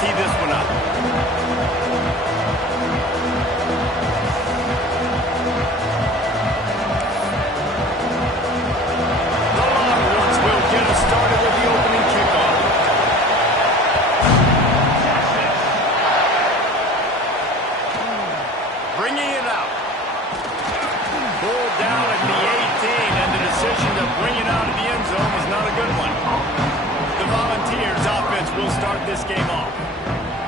tee this one up. The Longhorns will get us started with the opening kickoff. Bringing it out. Pulled down at the 18, and the decision to bring it out of the end zone was not a good one. The Volunteers offense will start this game off.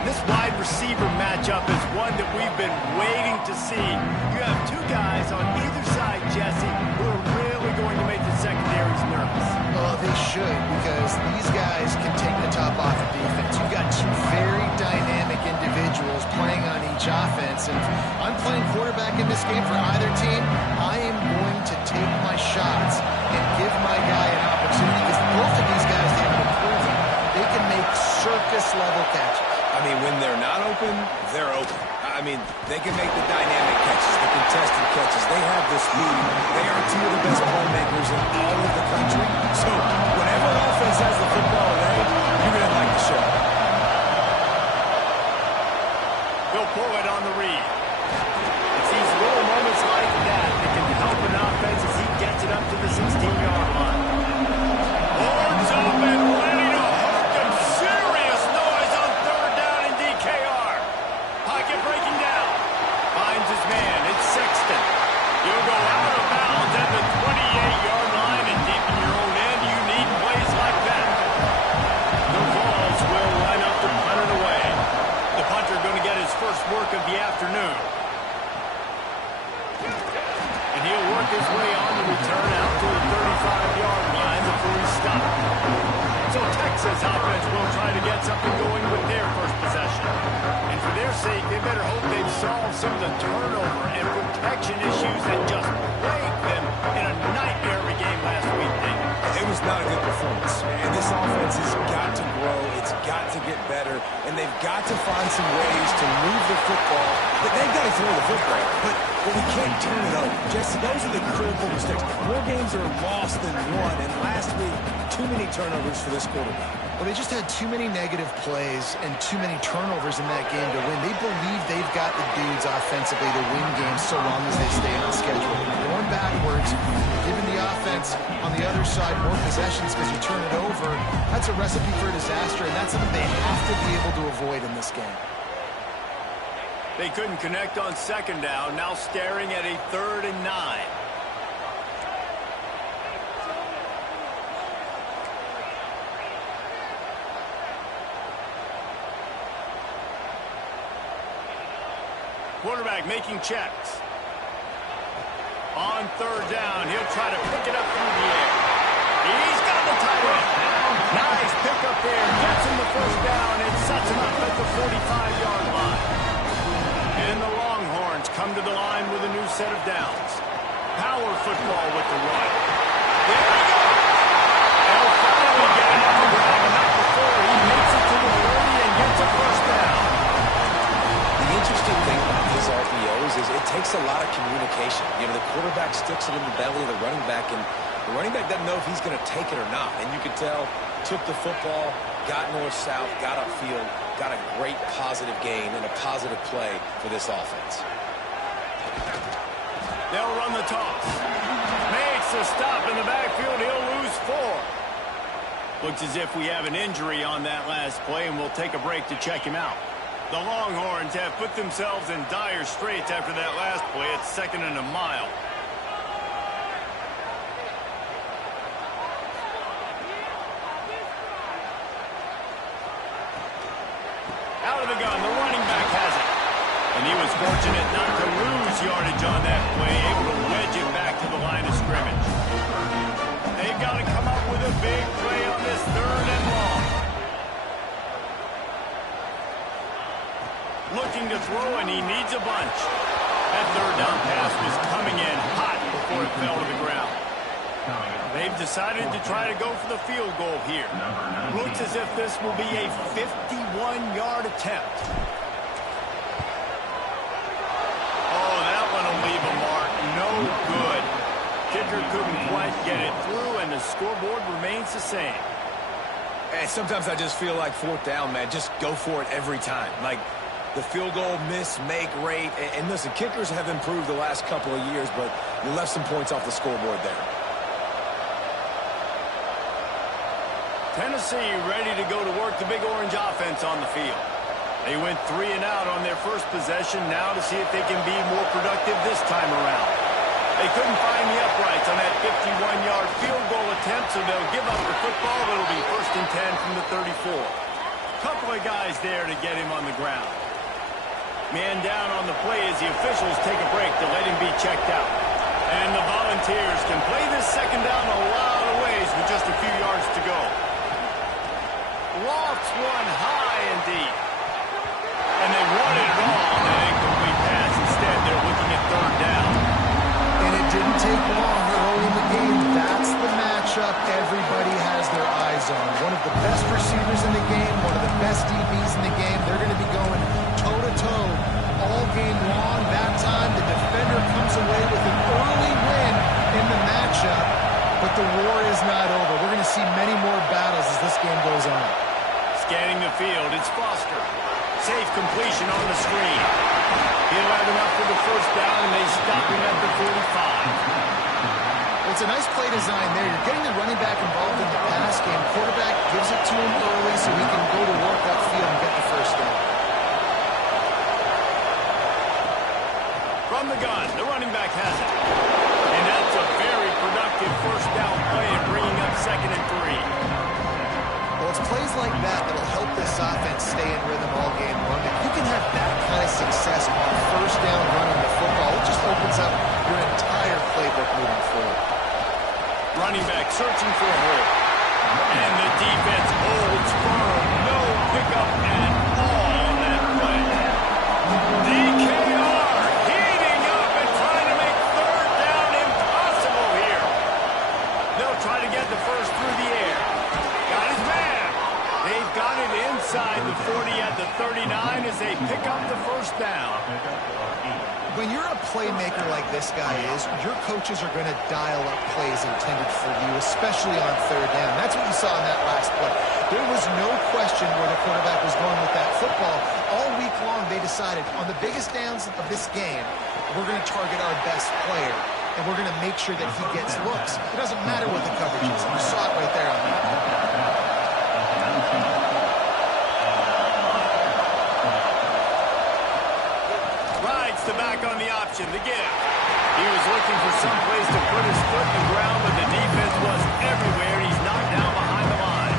This wide receiver matchup is one that we've been waiting to see. You have two guys on either side, Jesse, who are really going to make the secondaries nervous. Oh, they should, because these guys can take the top off of defense. You've got two very dynamic individuals playing on each offense, and if I'm playing quarterback in this game for either team, I am going to take my shots and give my guy an opportunity, because both of these guys have been proven they can make circus-level catches. I mean, when they're not open, they're open. I mean, they can make the dynamic catches, the contested catches. They have the speed. They are two of the best playmakers in all of the country. So whenever offense has the football today, you're going to like the show. He'll pull it on the read. It's these little moments like that that can help an offense as he gets it up to the 16-yard line. Horns up and ready to hook him. Serious noise on third down in DKR. Pocket breaking down. Finds his man. It's Sexton. He'll go out of bounds at the 28-yard line, and deep in your own end, you need plays like that. The Vols will line up to punt it away. The punter going to get his first work of the afternoon. And he'll work his way on the return out to the 35-yard line before he's stopped. So Texas offense will try to get something going with their first possession. And for their sake, they better hope they've solved some of the turnover and protection issues that just plagued them in a nightmare game last week, David. It was not a good performance. And this offense has got to grow. It's got to get better. And they've got to find some ways to move the football. But they've got to throw the football. But we can't turn it over. Jesse, those are the critical mistakes. More games are lost than won. And last week, too many turnovers for this quarterback. Well, they just had too many negative plays and too many turnovers in that game to win. They believe they've got the dudes offensively to win games so long as they stay on schedule. Going backwards, giving the offense on the other side more possessions because you turn it over, that's a recipe for disaster, and that's something they have to be able to avoid in this game. They couldn't connect on second down, now staring at a 3rd and 9. Quarterback making checks. On 3rd down, he'll try to pick it up through the air. He's got the tight end. Nice pick up there. Gets him the first down and sets him up at the 45-yard line. And the Longhorns come to the line with a new set of downs. Power football with the run. There we go. They'll finally get it on the ground, but not before he makes it to the 30 and gets a first down. The interesting thing about these RPOs is it takes a lot of communication. You know, the quarterback sticks it in the belly of the running back, and the running back doesn't know if he's going to take it or not. And you can tell, took the football, got north-south, got upfield, got a great positive gain and a positive play for this offense. They'll run the toss. Makes a stop in the backfield. He'll lose 4. Looks as if we have an injury on that last play, and we'll take a break to check him out. The Longhorns have put themselves in dire straits after that last play. It's 2nd and a mile. Out of the gun, the running back has it. And he was fortunate not to lose yardage on that play, able to wedge it back to the line of scrimmage. They've got to come up with a big play on this 3rd and long. Looking to throw, and he needs a bunch. That 3rd down pass was coming in hot before it fell to the ground. They've decided to try to go for the field goal here. Looks as if this will be a 51-yard attempt. Oh, that one will leave a mark. No good. Kicker couldn't quite get it through, and the scoreboard remains the same. And sometimes I just feel like fourth down, man, just go for it every time. Like the field goal miss, make rate. And listen, kickers have improved the last couple of years, but you left some points off the scoreboard there. Tennessee ready to go to work the Big Orange offense on the field. They went 3 and out on their first possession, now to see if they can be more productive this time around. They couldn't find the uprights on that 51-yard field goal attempt, so they'll give up the football. It'll be 1st and 10 from the 34. Couple of guys there to get him on the ground. Man down on the play as the officials take a break to let him be checked out. And the Volunteers can play this second down a lot of ways with just a few yards to go. Lofts one high and deep. And they wanted it all on that incomplete pass. Instead, they're looking at 3rd down. And it didn't take long early in the game. That's the matchup everybody has their eyes on. One of the best receivers in the game, one of the best DBs in the game. They're going to be going toe-to-toe all game long. That time, the defender comes away with an early win in the matchup. But the war is not over. We're going to see many more battles as this game goes on. Scanning the field, it's Foster. Safe completion on the screen. He'll have enough for the 1st down, and they stop him at the 45. Well, it's a nice play design there. You're getting the running back involved in the pass game. Quarterback gives it to him early so he can go to work upfield and get the 1st down. From the gun, the running back has it. And that's a very productive 1st down play and bringing up 2nd and 3. Well, it's plays like that that'll help this offense stay in rhythm all game long. If you can have that kind of success on 1st down running the football, it just opens up your entire playbook moving forward. Running back searching for a hole. And the defense holds firm. No pickup at all on that play. DKR heating up and trying to make 3rd down impossible here. They'll try to get the 1st through the air. Got his man. They've got it inside the 40 at the 39 as they pick up the 1st down. When you're a playmaker like this guy is, your coaches are going to dial up plays intended for you, especially on 3rd down. That's what you saw in that last play. There was no question where the quarterback was going with that football. All week long, they decided on the biggest downs of this game, we're going to target our best player, and we're going to make sure that he gets looks. It doesn't matter what the coverage is. You saw it right there on that. The back on the option, the give. He was looking for some place to put his foot in the ground, but the defense was everywhere, and he's knocked down behind the line.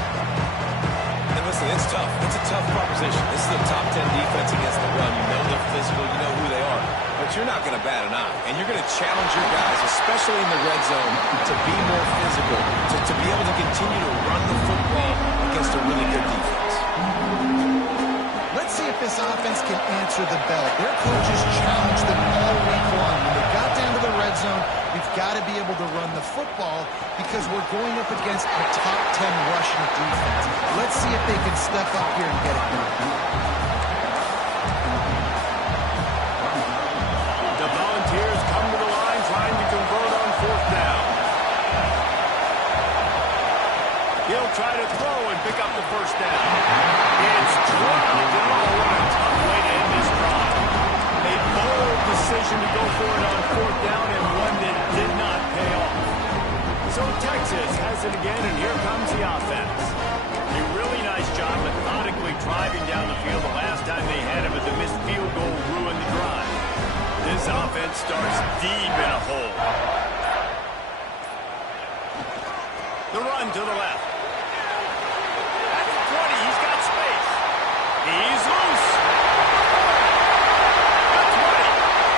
And listen, it's tough. It's a tough proposition. This is the top 10 defense against the run. You know they're physical. You know who they are. But you're not going to bat an eye. And you're going to challenge your guys, especially in the red zone, to be more physical, to be able to continue to run the football against a really good defense. Let's see if this offense can answer the bell. Their coaches challenged them all week long. When they got down to the red zone, we've got to be able to run the football because we're going up against a top 10 rushing defense. Let's see if they can step up here and get it done. The Volunteers come to the line trying to convert on 4th down. He'll try to throw and pick up the 1st down. It's dropped. Oh, what a tough way to end this drive. A bold decision to go for it on 4th down and one that did not pay off. So Texas has it again, and here comes the offense. A really nice job methodically driving down the field the last time they had it, but the missed field goal ruined the drive. This offense starts deep in a hole. The run to the left. He's loose. The 20.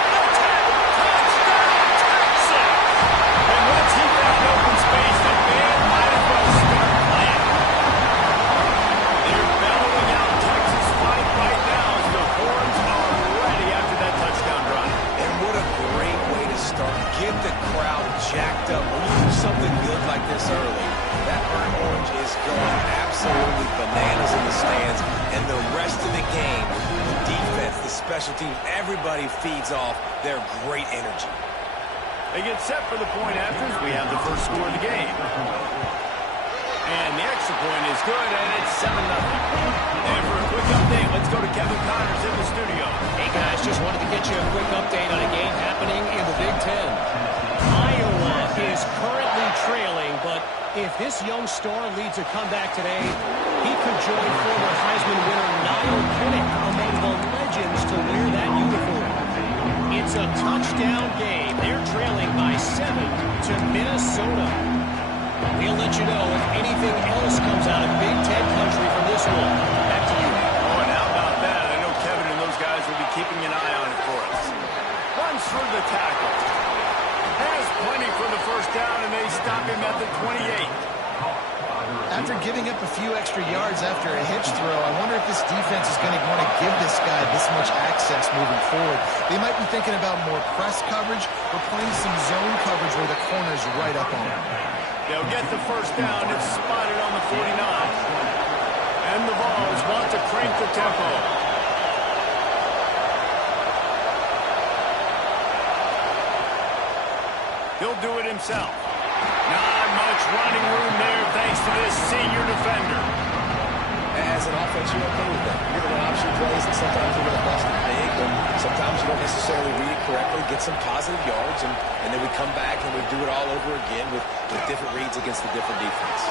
The 10. Touchdown, Texas. And once he found open space, the band might as well start playing. They're bellowing out Texas fight right now as the horns are ready after that touchdown drive. And what a great way to start. Get the crowd jacked up. When you do something good like this early, that burnt orange is going absolutely bananas in the stands. And the rest of the game, the defense, the special teams, everybody feeds off their great energy. They get set for the point after as we have the first score of the game. And the extra point is good, and it's 7-0. And for a quick update, let's go to Kevin Connors in the studio. Hey, guys, just wanted to get you a quick update on a game happening in the Big Ten. Iowa is currently trailing, but if this young star leads a comeback today, he could join former Heisman winner Niall Kinnick among the legends to wear that uniform. It's a touchdown game. They're trailing by 7 to Minnesota. We'll let you know if anything else comes out of Big Ten country from this one. Back to you. Oh, and how about that? I know Kevin and those guys will be keeping an eye on it for us. Runs through the tackle. Has plenty for the first down, and they stop him at the 28. After giving up a few extra yards after a hitch throw, I wonder if this defense is going to want to give this guy this much access moving forward. They might be thinking about more press coverage or playing some zone coverage where the corner's right up on him. They'll get the first down. It's spotted on the 49. And the Vols want to crank the tempo. He'll do it himself. Not much running room there thanks to this senior defender. As an offense, you're okay with that. You're going to option plays, and sometimes you're going to bust it big, and sometimes you don't necessarily read it correctly, get some positive yards, and then we come back and we do it all over again with different reads against the different defense.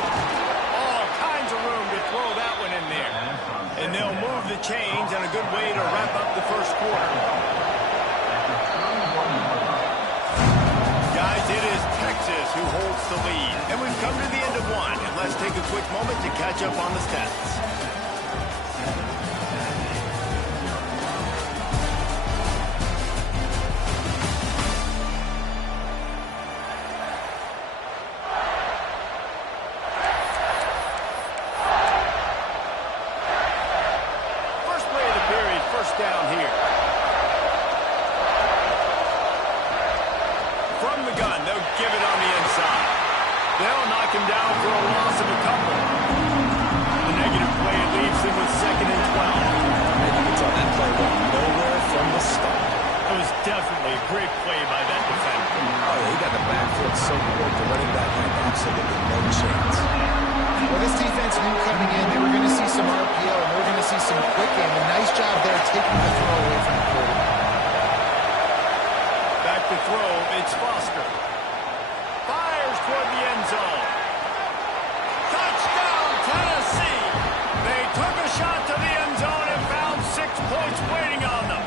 All kinds of room to throw that one in there. And they'll move the chains, and a good way to wrap up the first quarter. Guys, it is Texas who holds the lead. And we've come to the end of one. And let's take a quick moment to catch up on the stats. First play of the period, first down here. From the gun, they'll give it on the inside. They'll knock him down for a loss of a couple. The negative play leaves him with 2nd and 12. And you can tell that play went nowhere from the start. It was definitely a great play by that defender. Oh, yeah, he got the back foot so quick, the running back had absolutely no chance. Well, this defense knew coming in they were going to see some RPO and we're going to see some quick game. A nice job there taking the throw away from the quarterback. Back to throw, it's Foster. Fires toward the end zone. Touchdown, Tennessee! They took a shot to the end zone and found 6 points waiting on them.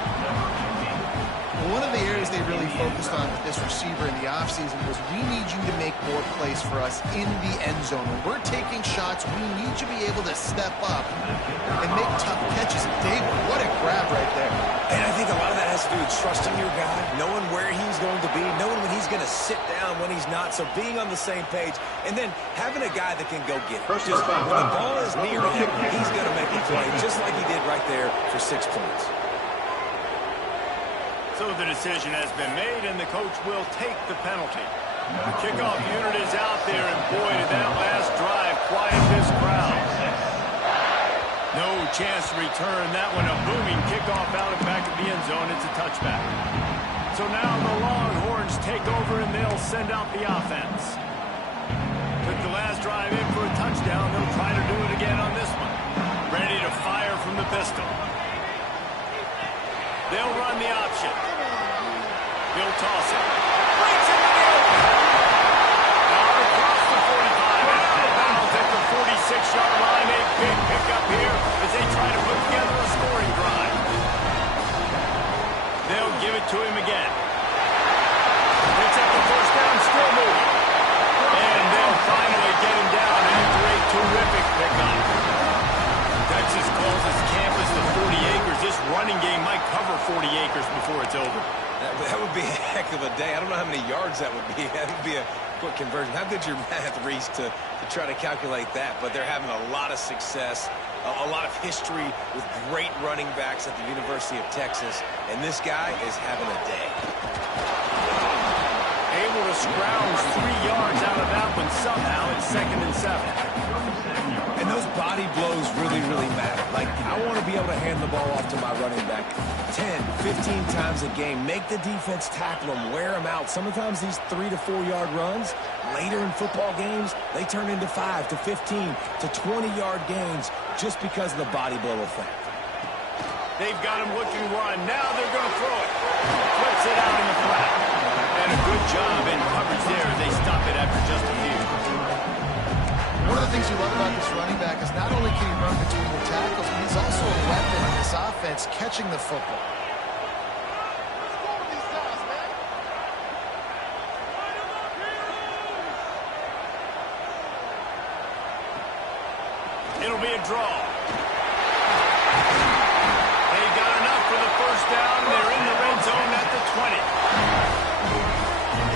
One of the areas they really focused on with this receiver in the offseason was we need you to make more plays for us in the end zone. When we're taking shots, we need you to be able to step up and make tough catches. Dave, what a grab right there. And I think a lot of that has to do with trusting your guy, knowing where he's going to be, knowing when he's going to sit down, when he's not, so being on the same page, and then having a guy that can go get it. Just when the ball is near him, he's going to make a play, just like he did right there for 6 points. So the decision has been made, and the coach will take the penalty. The kickoff unit is out there, and boy, did that last drive quiet this crowd. No chance to return that one. A booming kickoff out of back of the end zone. It's a touchback. So now the Longhorns take over, and they'll send out the offense. Took the last drive in for a touchdown. They'll try to do it again on this one. Ready to fire from the pistol. They'll run the option. He'll toss it. Breaks into the open. Out across the 45. And out of bounds at the 46-yard line. A big pickup here as they try to put together a scoring drive. They'll give it to him again. It's at the first down, still moving. And they'll finally get him down after a terrific pickup. Texas calls this campus the 40 acres. This running game might cover 40 acres before it's over. That would be a heck of a day. I don't know how many yards that would be. That would be a quick conversion. How good's your math, Reese, to try to calculate that? But they're having a lot of success, a lot of history with great running backs at the University of Texas. And this guy is having a day. Able to scrounge 3 yards out of that one somehow. It's 2nd and 7. And those body blows really, really matter. Like, I want to be able to hand the ball off to my running back 10, 15 times a game. Make the defense tackle them, wear them out. Sometimes these 3 to 4 yard runs, later in football games, they turn into 5 to 15 to 20-yard gains just because of the body blow effect. They've got him looking one. Now they're going to throw it. Flips it out in the flat. And a good job in coverage there. They stop it after just a few. One of the things you love about this running back is not only can he run between the tackles, but he's also a weapon in this offense catching the football. It'll be a draw. They got enough for the first down. They're in the red zone at the 20.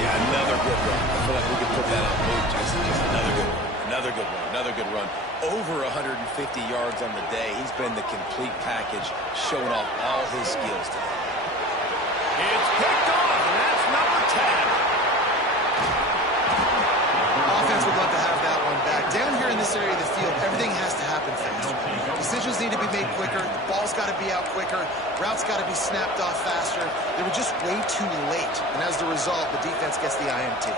Yeah, another good run. I feel like we could put that on loop, Jason. Just another good one. Another good one. Another good run. Over 150 yards on the day. He's been the complete package, showing off all his skills today. It's picked off, and that's number 10. Offense would love to have that one back. Down here in this area of the field, everything has to happen faster. Decisions need to be made quicker. The ball's got to be out quicker. Routes got to be snapped off faster. They were just way too late. And as the result, the defense gets the INT.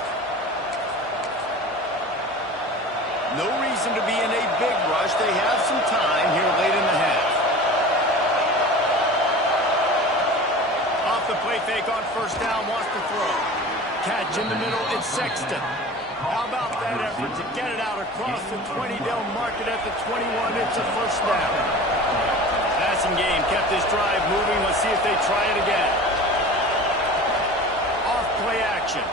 No reason to be in a big rush. They have some time here late in the half. Off the play fake on first down, wants to throw. Catch in the middle, it's Sexton. How about that effort to get it out across the 20? They'll mark it at the 21. It's a first down. Passing game kept this drive moving. Let's see if they try it again. Off play action.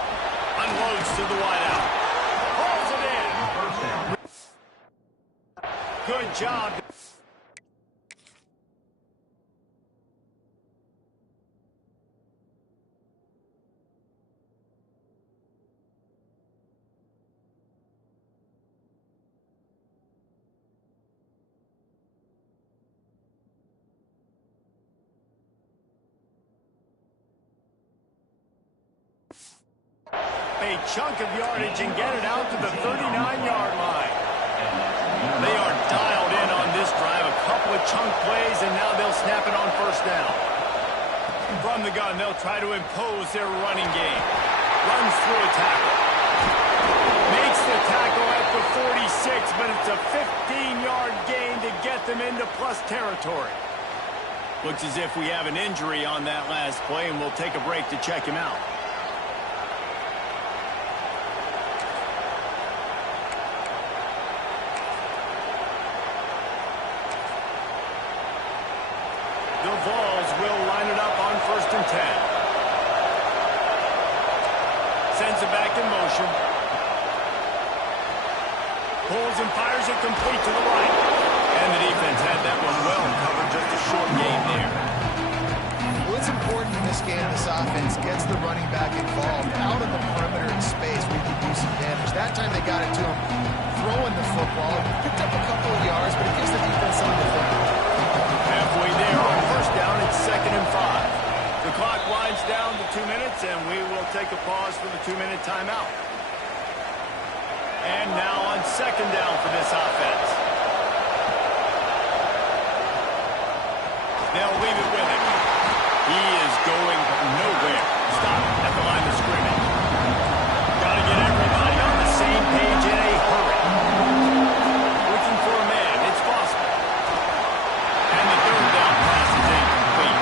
Unloads to the wideout. Pulls it in. Good job. A chunk of yardage and get it out to the 39-yard line. They are dialed in on this drive. A couple of chunk plays, and now they'll snap it on first down. From the gun, they'll try to impose their running game. Runs through a tackle. Makes the tackle at the 46, but it's a 15-yard gain to get them into plus territory. Looks as if we have an injury on that last play, and we'll take a break to check him out. The Vols will line it up on 1st and 10. Sends it back in motion. Pulls and fires it complete to the right. And the defense had that one well covered. Just a short game there. Well, it's important in this game this offense gets the running back involved out on the perimeter in space where you can do some damage. That time they got it to him throwing the football. Picked up a couple of yards, but it gives the defense something to think about. Halfway there on first down, it's 2nd and 5. The clock winds down to 2 minutes, and we will take a pause for the 2-minute timeout. And now on 2nd down for this offense. They'll leave it with him. He is going nowhere. Stop at the line of scrimmage. Got to get everybody on the same page in a hurry. Looking for a man. It's Foster. And the 3rd down pass is incomplete.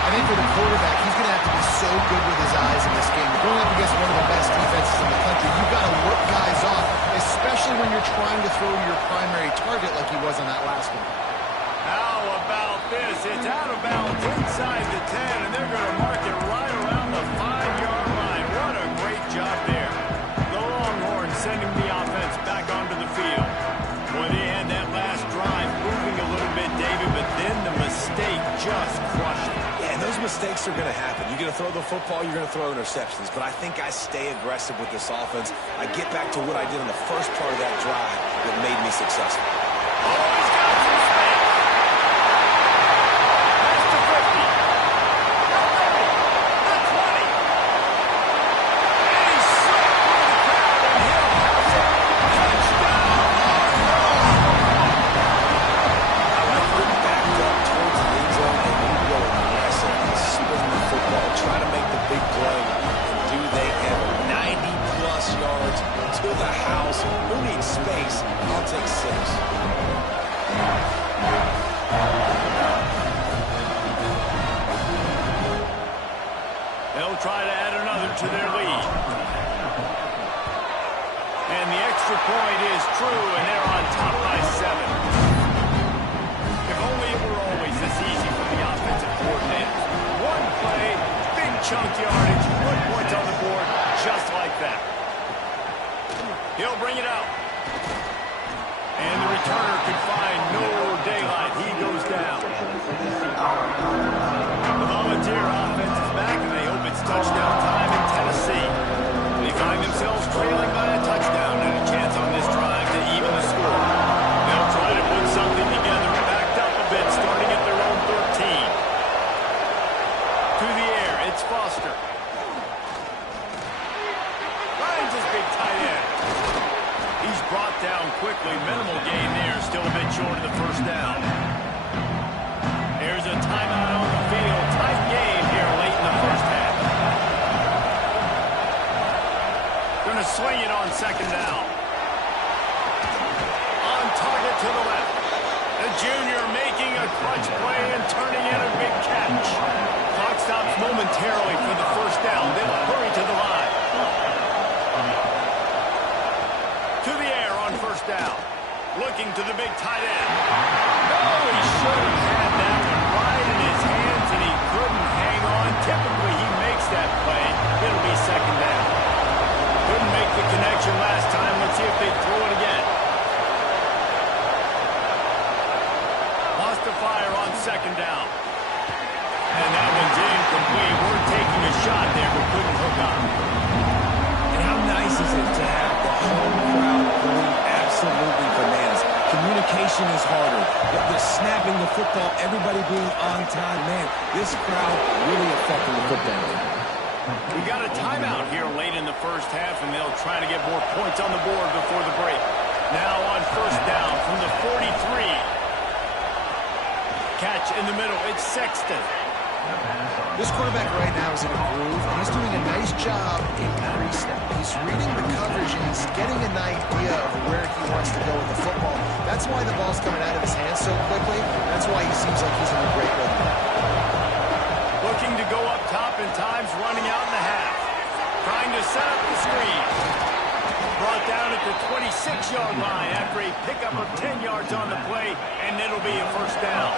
I think for the quarterback, he's going to have to be so good with his eyes in this game. You're going up against one of the best defenses in the country. You've got to look guys off, especially when you're trying to throw to your primary target like he was on that last one. How about this? It's out of bounds inside the 10, and they're going to mark it right around the 5-yard line. What a great job there. The Longhorns sending the offense back onto the field. Boy, they had that last drive moving a little bit, David, but then the mistake just crushed it. Yeah, and those mistakes are going to happen. You're going to throw the football, you're going to throw interceptions. But I think I stay aggressive with this offense. I get back to what I did in the first part of that drive that made me successful. Oh, he's got some space. That's the 50. The 30. The 20. And he's slipped through the crowd, and he'll house it. Touchdown, Longhorns. They'll try to add another to their lead. And the extra point is true, and they're on top by 7. If only it were always this easy for the offensive coordinators. One play, big chunk yardage, put points on the board just like that. He'll bring it out. And the returner can find no daylight. He goes down. The Volunteer offense is back, and they hope it's touchdown time in Tennessee. They find themselves trailing by a touchdown and a chance on this drive to even the score. They'll try to put something together, backed up a bit, starting at their own 13. To the air, it's Foster. Finds his big tight end. He's brought down quickly. Minimal gain there. Still a bit short of the first down. There's a timeout on the field. Tight game here late in the first half. Going to swing it on second down. On target to the left. The junior making a clutch play and turning in a big catch. Clock stops momentarily for the first down. They'll hurry to the line. To the air on first down. Looking to the big tight end. Oh, he should have had that one right in his hands, and he couldn't hang on. Typically, he makes that play. It'll be second down. Couldn't make the connection last time. Let's see if they throw it again. Lost the fire on second down. And that one's incomplete. We're taking a shot there, but couldn't hook up. And how nice is it to have the home crowd going absolutely bananas? Communication is harder. They're snapping the football, everybody being on time. Man, this crowd really affecting the football game. We got a timeout here late in the first half, and they'll try to get more points on the board before the break. Now on first down from the 43. Catch in the middle. It's Sexton. This quarterback right now is in a groove, and he's doing a nice job in pre-snap. He's reading the coverage, and he's getting an idea of where he wants to go with the football. That's why the ball's coming out of his hands so quickly. That's why he seems like he's in a great rhythm. Looking to go up top in times, running out in the half. Trying to set up the screen. Brought down at the 26-yard line after a pickup of 10 yards on the play, and it'll be a first down.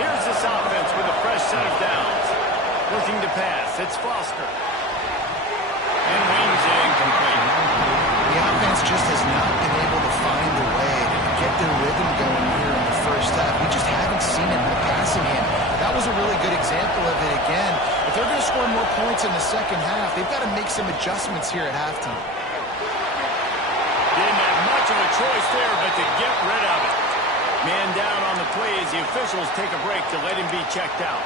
Here's this offense with a fresh set of downs. Looking to pass. It's Foster. And wings it incomplete. The offense just has not been able to find a way to get their rhythm going here in the first half. We just haven't seen it in the passing game. That was a really good example of it again. If they're going to score more points in the second half, they've got to make some adjustments here at halftime. Didn't have much of a choice there, but to get rid of it. Man down on the play as the officials take a break to let him be checked out.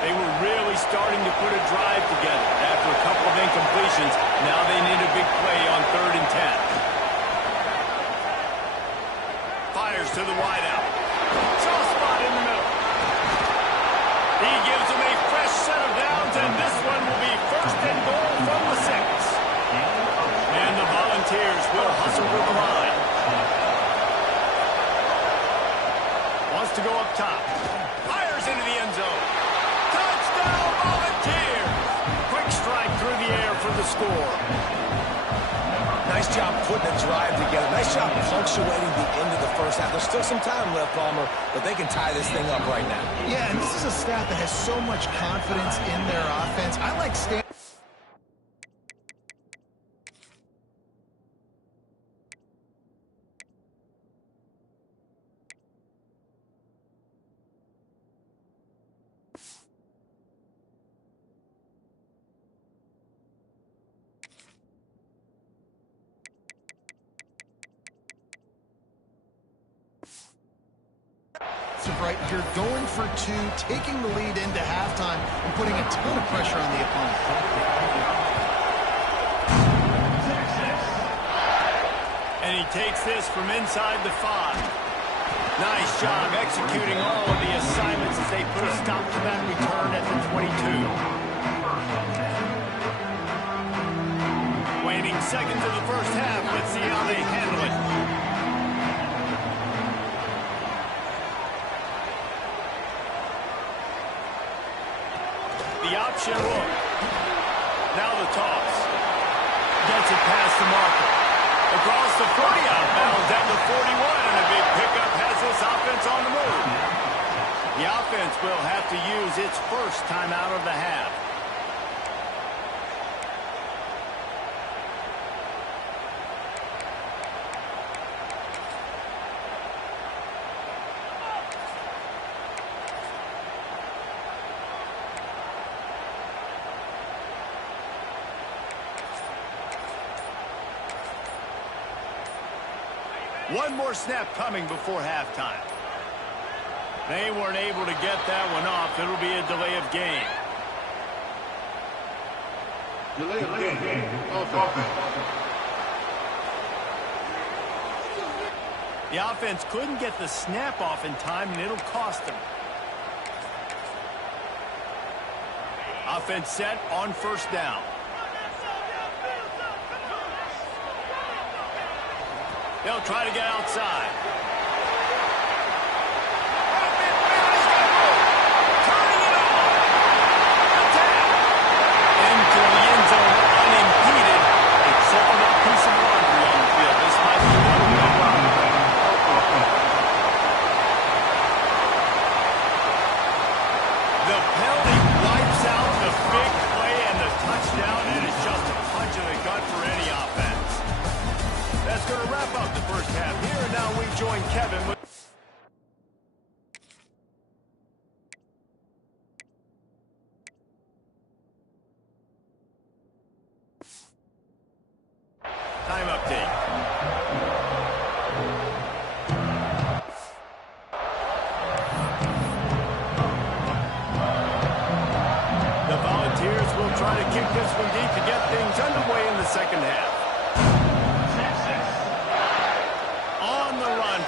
They were really starting to put a drive together after a couple of incompletions. Now they need a big play on 3rd and 10. Fires to the wideout. Soft spot in the middle. He gives them a fresh set of downs, and this one will be 1st and goal from the 6. And the Volunteers will hustle to the line. Wants to go up top. Fires into the end zone. Touchdown, Volunteers! Quick strike through the air for the score. Nice job putting a drive together. Nice job punctuating the end of the first half. There's still some time left, Palmer, but they can tie this thing up right now. Yeah, and this is a staff that has so much confidence in their offense. I like Stan. Right, you're going for 2, taking the lead into halftime and putting a ton of pressure on the opponent. And he takes this from inside the 5. Nice job executing all of the assignments as they put a stop to that return at the 22. Waning seconds of the first half. Let's see how they handle it. the option look. Now the toss. Gets it past the marker. Across the 40, out of bounds at the 41, and a big pickup has this offense on the move. The offense will have to use its first timeout of the half. One more snap coming before halftime. They weren't able to get that one off. It'll be a delay of game. Delay of game. Offense. The offense couldn't get the snap off in time, and it'll cost them. Offense set on first down. They'll try to get outside. Turning it on. Attack. Into the end zone unimpeded. Except for that piece of laundry on the field. This might be one of them. The penalty wipes out the big play and the touchdown. It is just a punch in the gut for any offense. That's going to wrap up the first half here, and now we join Kevin with... Time update. The Volunteers will try to kick this one deep to get things underway in the second half.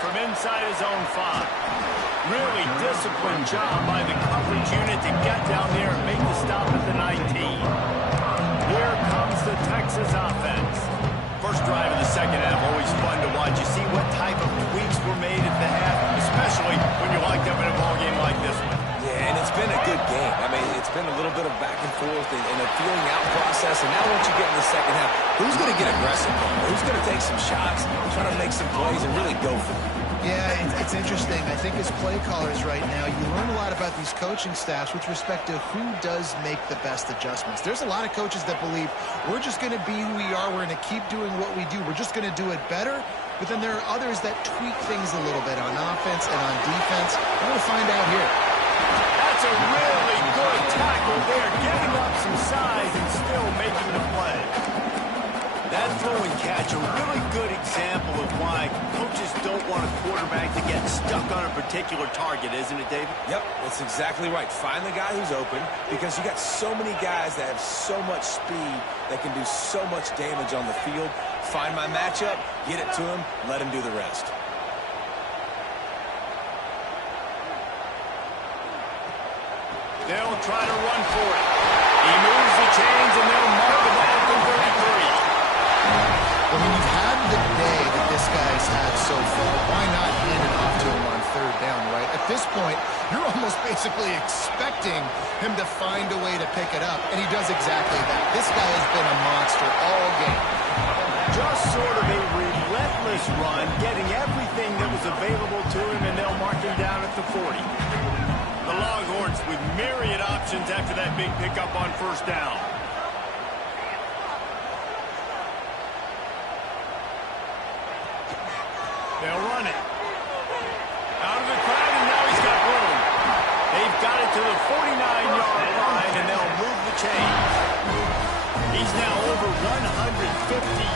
From inside his own 5. Really disciplined job by the coverage unit to get down there and make the stop at the 19. Here comes the Texas offense. First drive of the second half, always fun to watch. You see what type of tweaks were made at the half, especially when you're locked up in a ball game like this one. Yeah, and it's been a good game. I mean, it's been a little bit of back and forth and a feeling out process. And now once you get in the second half, who's going to get aggressive? Who's going to take some shots, try to make some plays, and really go for it? Yeah, it's interesting. I think as play callers right now, you learn a lot about these coaching staffs with respect to who does make the best adjustments. There's a lot of coaches that believe we're just going to be who we are. We're going to keep doing what we do. We're just going to do it better. But then there are others that tweak things a little bit on offense and on defense. We're going to find out here. That's a really good tackle there, getting up some size and still making the play. That throw and catch, a really good example of why coaches don't want a quarterback to get stuck on a particular target, isn't it, David? Yep, that's exactly right. Find the guy who's open, because you got so many guys that have so much speed that can do so much damage on the field. Find my matchup, get it to him, let him do the rest. They'll try to run for it. He moves the chains, and they'll mark the ball from 33. Well, when you've had the day that this guy's had so far, why not hand it off to him on third down, right? At this point, you're almost basically expecting him to find a way to pick it up, and he does exactly that. This guy has been a monster all game. Just sort of a relentless run, getting everything that was available to him, and they'll mark him down at the 40. The Longhorns with myriad options after that big pickup on first down. They'll run it. Out of the crowd, and now he's got room. They've got it to the 49-yard line, and they'll move the chains. He's now over 150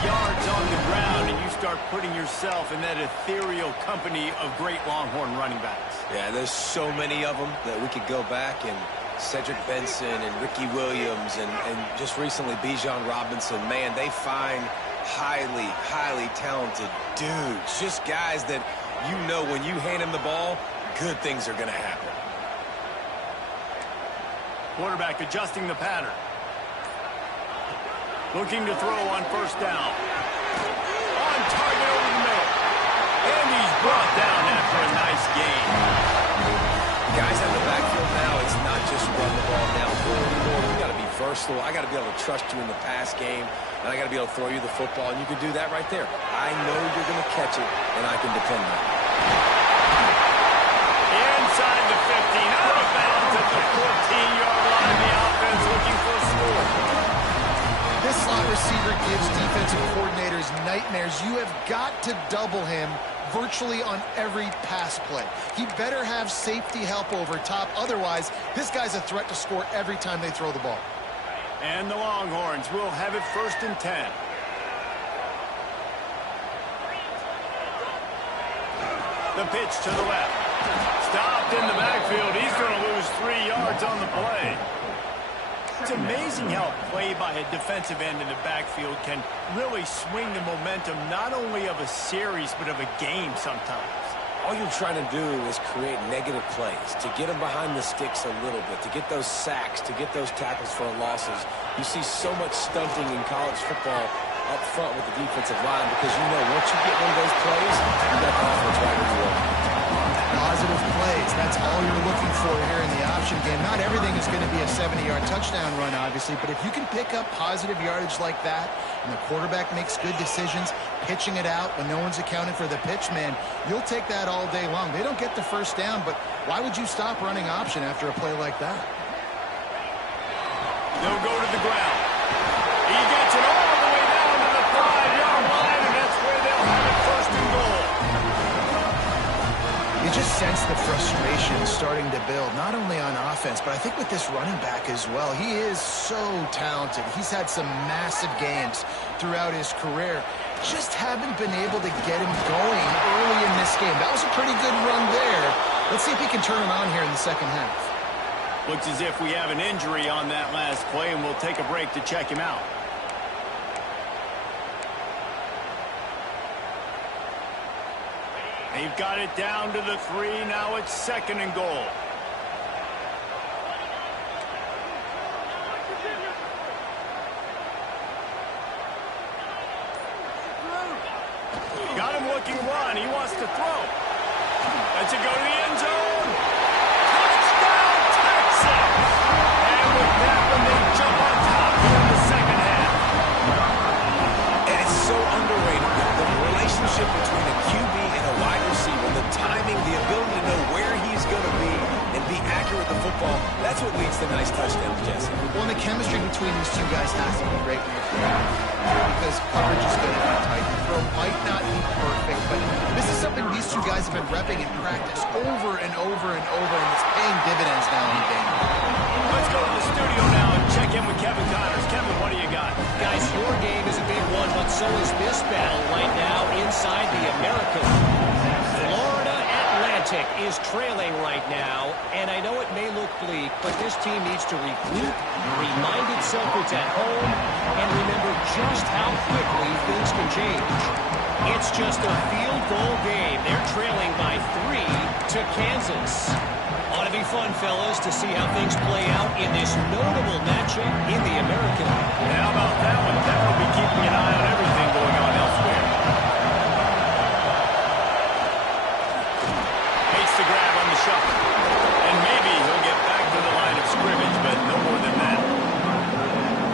yards on the ground, and you start putting yourself in that ethereal company of great Longhorn running backs. Yeah, there's so many of them that we could go back, and Cedric Benson and Ricky Williams and just recently Bijan Robinson. Man, they find highly, highly talented dudes. Just guys that you know when you hand them the ball, good things are going to happen. Quarterback adjusting the pattern. Looking to throw on first down. On target over the middle. And he's brought down after a nice gain. Guys out in the backfield now, it's not just run the ball downfield anymore. versatile. I got to be able to trust you in the pass game, and I got to be able to throw you the football, and you can do that right there. I know you're going to catch it, and I can depend on it. Inside the 15, out of bounds at the 14-yard line. The offense looking for a score. This slot receiver gives defensive coordinators nightmares. You have got to double him virtually on every pass play. He better have safety help over top. Otherwise, this guy's a threat to score every time they throw the ball. And the Longhorns will have it 1st and 10. The pitch to the left. Stopped in the backfield. He's going to lose 3 yards on the play. It's amazing how a play by a defensive end in the backfield can really swing the momentum not only of a series but of a game sometimes. All you're trying to do is create negative plays, to get them behind the sticks a little bit, to get those sacks, to get those tackles for losses. You see so much stunting in college football up front with the defensive line because you know once you get one of those plays, you got the offense right where you are. Positive plays, that's all you're looking for here in the option game. Not everything is going to be a 70-yard touchdown run, obviously, but if you can pick up positive yardage like that and the quarterback makes good decisions, pitching it out when no one's accounting for the pitch, man, you'll take that all day long. They don't get the first down, but why would you stop running option after a play like that? They'll go to the ground. He gets it all the way down to the 5-yard line, and that's where they'll have it 1st and goal. You just sense the frustration starting to build, not only on offense, but I think with this running back as well. He is so talented. He's had some massive games throughout his career. Just haven't been able to get him going early in this game. That was a pretty good run there. Let's see if he can turn it on here in the second half. Looks as if we have an injury on that last play, and we'll take a break to check him out. They've got it down to the 3. Now it's 2nd and goal. Got him looking run. He wants to throw. Let's it go to the end zone. Touchdown, Texas! And with that one, they jump on top here in the second half. And it's so underrated. The relationship between a QB and a wide receiver, the timing, the ability to know where he's going to be and be accurate with the football, that's what leads to nice touchdowns, Jesse. Well, and the chemistry between these two guys has to be great when you're playing because coverage is going to be tight. The throw might not be perfect, but this is something these two guys have been repping in practice over and over and over, and it's paying dividends now in the game. Let's go to the studio now and check in with Kevin Connors. Kevin, what do you got? Guys, your game is a big one, but so is this battle right now inside the American. Florida Atlantic is trailing right now, and I know it may look bleak, but this team needs to regroup, remind itself it's at home, and remember just how quickly things can change. It's just a field goal game. They're trailing by 3 to Kansas. Ought to be fun, fellas, to see how things play out in this notable matchup in the American. And how about that one? That will be keeping an eye on everything going on elsewhere. Makes the grab on the shuffle. And maybe he'll get back to the line of scrimmage, but no more than that.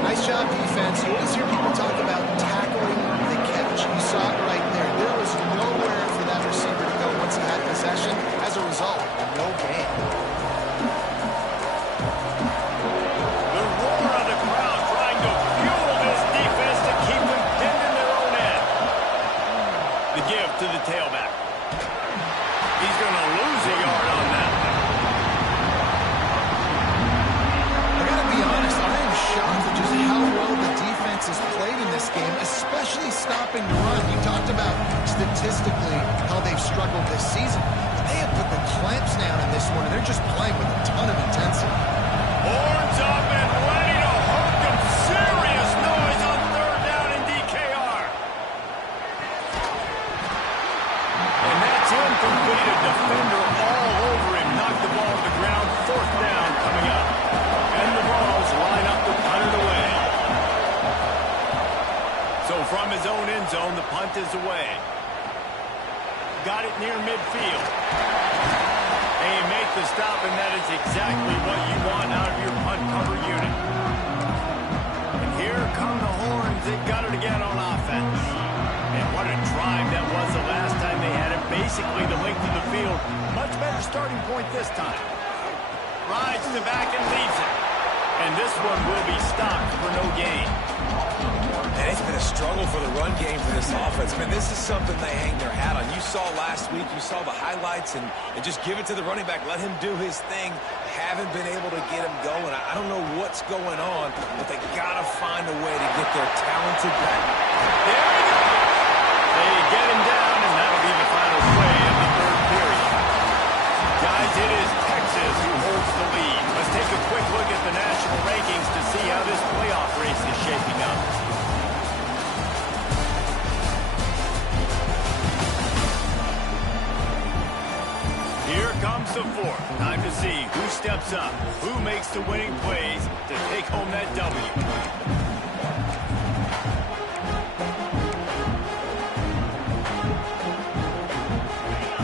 Nice job, defense. You always hear people talk about tackling the catch. You saw it right there. There was nowhere for that receiver to go once he had possession. As a result, no gain. The roar of the crowd trying to fuel this defense to keep them pinned in their own end. The give to the tailback. He's going to lose a yard on that. I gotta be honest, I am shocked at just how well the defense has played in this game, especially stopping the run. You talked about statistically how they've struggled this season. They have put the clamps down in this one, and they're just playing with a ton of intensity. Horns up and ready to hook them. Serious noise on 3rd down in DKR. And that's incomplete. A defender all over him. Knocked the ball to the ground. 4th down coming up. And the Vols line up to punt it away. So from his own end zone, the punt is away. Got it near midfield. They make the stop, and that is exactly what you want out of your punt cover unit. they've got it again on offense. And what a drive that was the last time they had it. Basically the length of the field. Much better starting point this time. Rides to the back and leaves it. And this one will be stopped for no gain. And it's been a struggle for the run game for this offense. I mean, this is something they hang their hat on. You saw last week, you saw the highlights, and just give it to the running back. Let him do his thing. Haven't been able to get him going. I don't know what's going on, but they got to find a way to get their talented back. There he goes. They get him down, and that'll be the final play of the third period. Guys, it is Texas who holds the lead. Let's take a quick look at the national rankings to see how this playoff race is shaping up. Here comes the fourth. Time to see who steps up, who makes the winning plays to take home that W.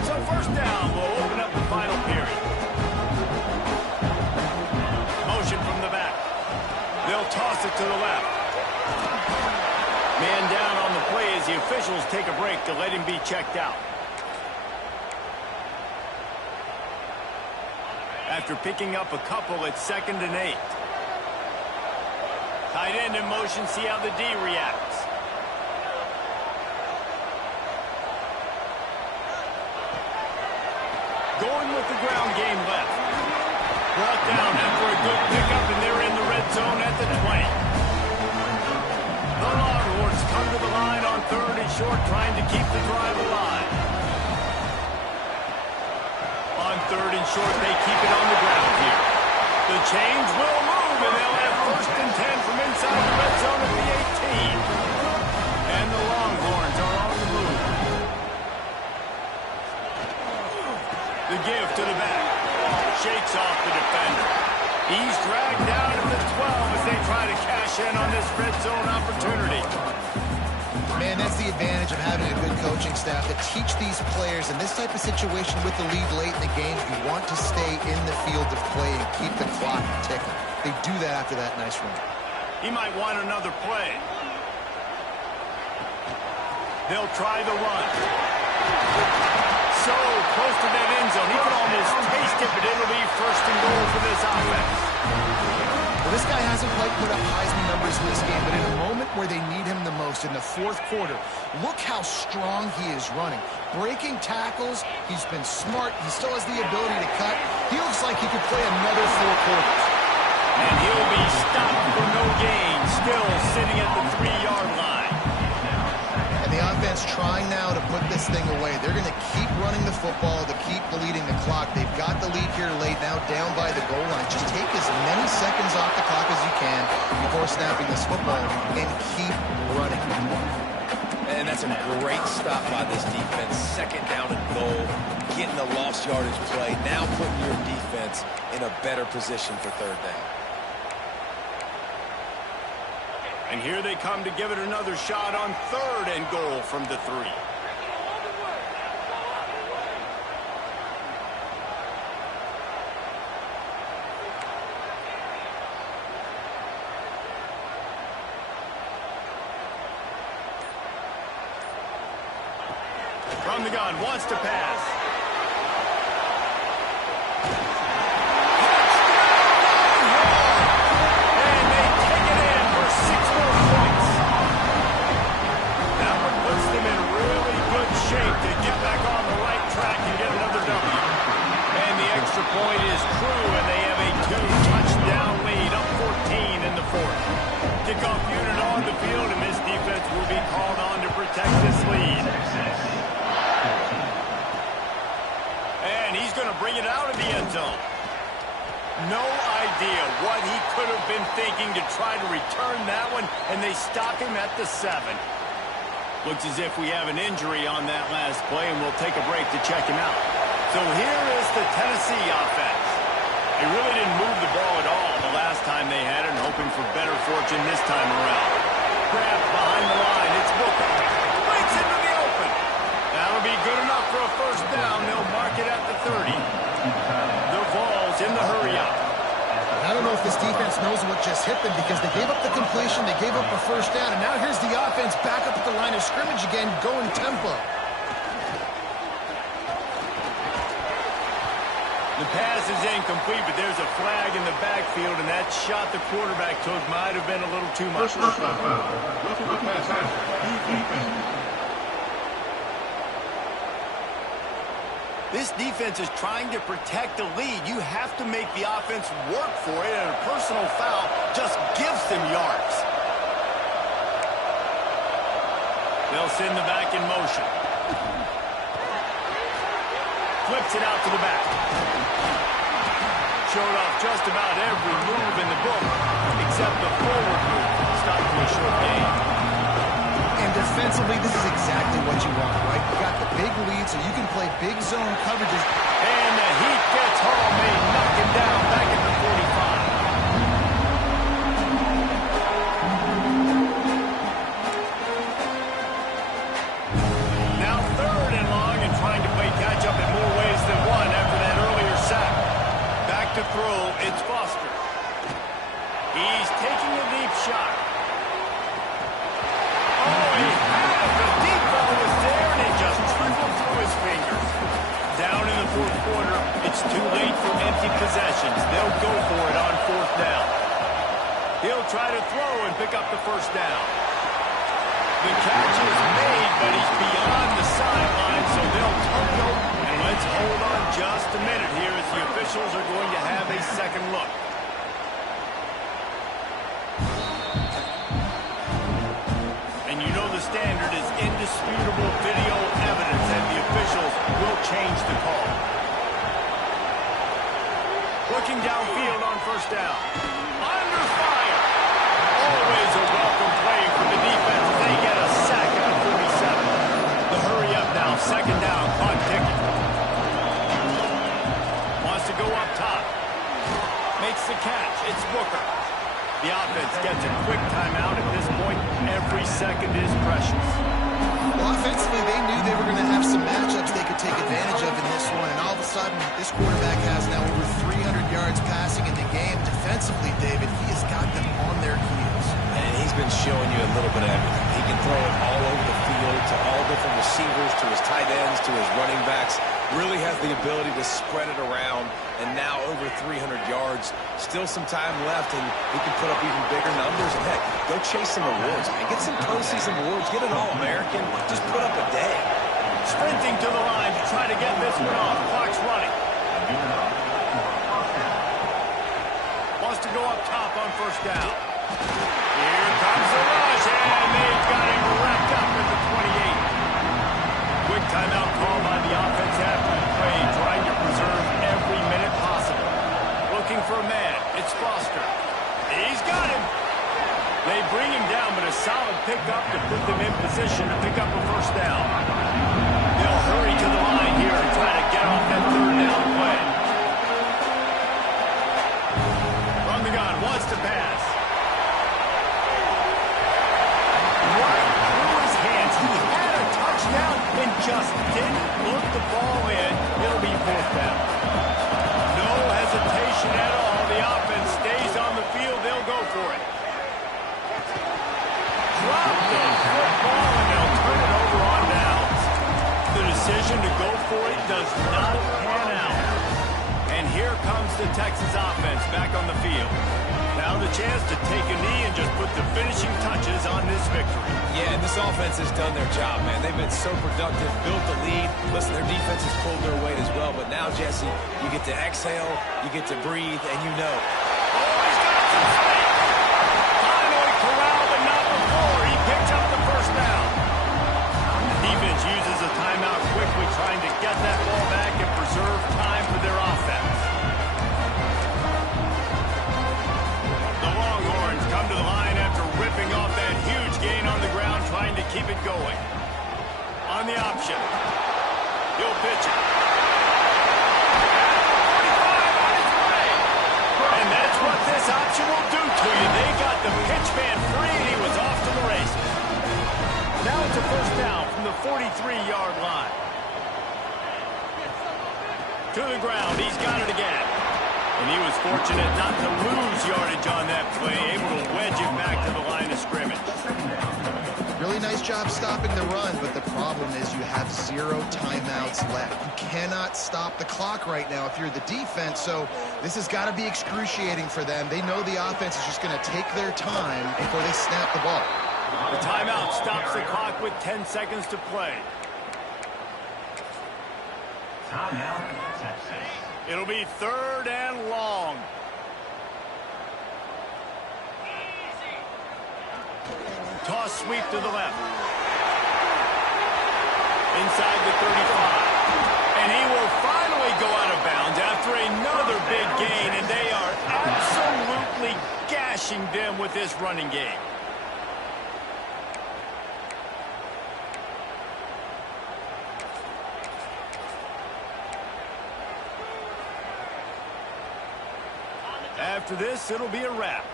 So first down will open up the final period. Motion from the back. They'll toss it to the left. Man down on the play as the officials take a break to let him be checked out. After picking up a couple at 2nd and 8. Tight end in motion, see how the D reacts. Going with the ground game left. Brought down after a good pickup, and they're in the red zone at the 20. The Longhorns come to the line on 3rd and short, trying to keep the drive alive. On 3rd and short, they keep it on the ground here. The chains will move, and they'll have 1st and 10 from inside the red zone at the 18. And the Longhorns are on the move. The give to the back. Shakes off the defender. He's dragged down to the 12 as they try to cash in on this red zone opportunity. Man, that's the advantage of having a good coaching staff to teach these players in this type of situation with the lead late in the game. You want to stay in the field of play and keep the clock ticking. They do that after that nice run. He might want another play. They'll try the run. So close to that end zone. He can almost taste it, but it'll be 1st and goal for this offense. Well, this guy hasn't quite put up Heisman numbers in this game, but in a moment where they need him the most, in the 4th quarter, look how strong he is running. Breaking tackles, he's been smart, he still has the ability to cut. He looks like he could play another 4 quarters. And he'll be stopped for no gain, still sitting at the 3-yard line. And the offense trying now to put this thing away. They're going to keep running the football to keep bleeding the clock. They've got the lead here late, now down by the goal line. Just take as many seconds off the clock as you can before snapping this football and keep running. And that's a great stop by this defense. 2nd down and goal, getting the lost yardage play, now putting your defense in a better position for 3rd down. And here they come to give it another shot on 3rd and goal from the 3. From the gun, wants to pass. Point is true, and they have a 2-touchdown lead, up 14 in the 4th. Kickoff unit on the field, and this defense will be called on to protect this lead. And he's going to bring it out of the end zone. No idea what he could have been thinking to try to return that one, and they stop him at the 7. Looks as if we have an injury on that last play, and we'll take a break to check him out. So here is the Tennessee offense. They really didn't move the ball at all the last time they had it, and hoping for better fortune this time around. Grab behind the line. It's Booker. Breaks into the open. That'll be good enough for a 1st down. They'll mark it at the 30. The Vols in the hurry up. I don't know if this defense knows what just hit them because they gave up the completion, they gave up a first down, and now here's the offense back up at the line of scrimmage again, going tempo. The pass is incomplete, but there's a flag in the backfield, and that shot the quarterback took might have been a little too much. This defense is trying to protect the lead. You have to make the offense work for it, and a personal foul just gives them yards. They'll send the back in motion. Flips it out to the back. Showed off just about every move in the book, except the forward move. Stopped for a short gain. And defensively, this is exactly what you want, right? You got the big lead, so you can play big zone coverages. And the heat gets home. They knock him down back at the 45. Now 3rd and long, and trying to play catch-up in more ways than one after that earlier sack. Back to throw, it's Foster. He's taking a deep shot. Oh, he had it. The deep ball was there, and it just trickled through his fingers. Down in the 4th quarter, it's too late for empty possessions. They'll go for it on 4th down. He'll try to throw and pick up the 1st down. The catch is made, but he's beyond the sideline, so they'll turn it over. And let's hold on just a minute here as the officials are going to have a second look. And you know the standard is indisputable video evidence, and the officials will change the call. Looking downfield on 1st down. Under fire. Always a welcome play for the defense. They get a sack at the 47. The hurry up now. 2nd down. Clock ticking. Wants to go up top. Makes the catch. It's Booker. The offense gets a quick timeout at this point. Every second is precious. Well, offensively, they knew they were going to have some matchups they could take advantage of in this one, and all of a sudden, this quarterback has now over 300 yards passing in the game. Defensively, David, he has got them on their heels. And he's been showing you a little bit of everything. He can throw it all over the field to all different receivers, to his tight ends, to his running backs. Really has the ability to spread it around, and now over 300 yards. Still some time left, and he can put up even bigger numbers. And heck, go chase some awards, man. Get some postseason awards. Get an All-American. Just put up a day. Sprinting to the line to try to get this one off. Clock's running. Wants to go up top on 1st down. Here comes the rush, and they've got him wrapped up at the 28. Quick timeout call by the offense after the play, trying to preserve every minute possible. Looking for a man. It's Foster. He's got him. They bring him down, but a solid pickup to put them in position to pick up a 1st down. They'll hurry to the line here and try to get off that 3rd down play. From the gun, wants to pass. Right through his hands. He had a touchdown and just didn't look the ball in. It'll be 4th down. No hesitation at all. The offense stays on the field. They'll go for it. Drop the football, and they'll turn it over on downs. The decision to go for it does not pan out. And here comes the Texas offense back on the field. Now the chance to take a knee and just put the finishing touches on this victory. Yeah, and this offense has done their job, man. They've been so productive, built the lead. Listen, their defense has pulled their weight as well. But now, Jesse, you get to exhale, you get to breathe, and you know. Oh, he's got some speed. Finally corralled, but not before. He picks up the 1st down. The defense uses a timeout quickly, trying to get that ball back and preserve time for their offense. The Longhorns come to the line after ripping off that huge gain on the ground, trying to keep it going. On the option. He'll pitch it. And that's what this option will do to you. They got the pitch man free, and he was off to the races. Now it's a 1st down from the 43-yard line. To the ground. He's got it again. And he was fortunate not to lose yardage on that play, able to wedge it back to the line of scrimmage. Really nice job stopping the run, but the problem is you have 0 timeouts left. You cannot stop the clock right now if you're the defense, so this has got to be excruciating for them. They know the offense is just going to take their time before they snap the ball. The timeout stops the clock with 10 seconds to play. It'll be 3rd and long. Toss sweep to the left. Inside the 35. And he will finally go out of bounds after another big gain, and they are absolutely gashing them with this running game. After this, it'll be a wrap.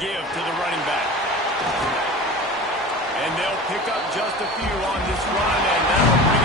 Give to the running back. And they'll pick up just a few on this run, and that'll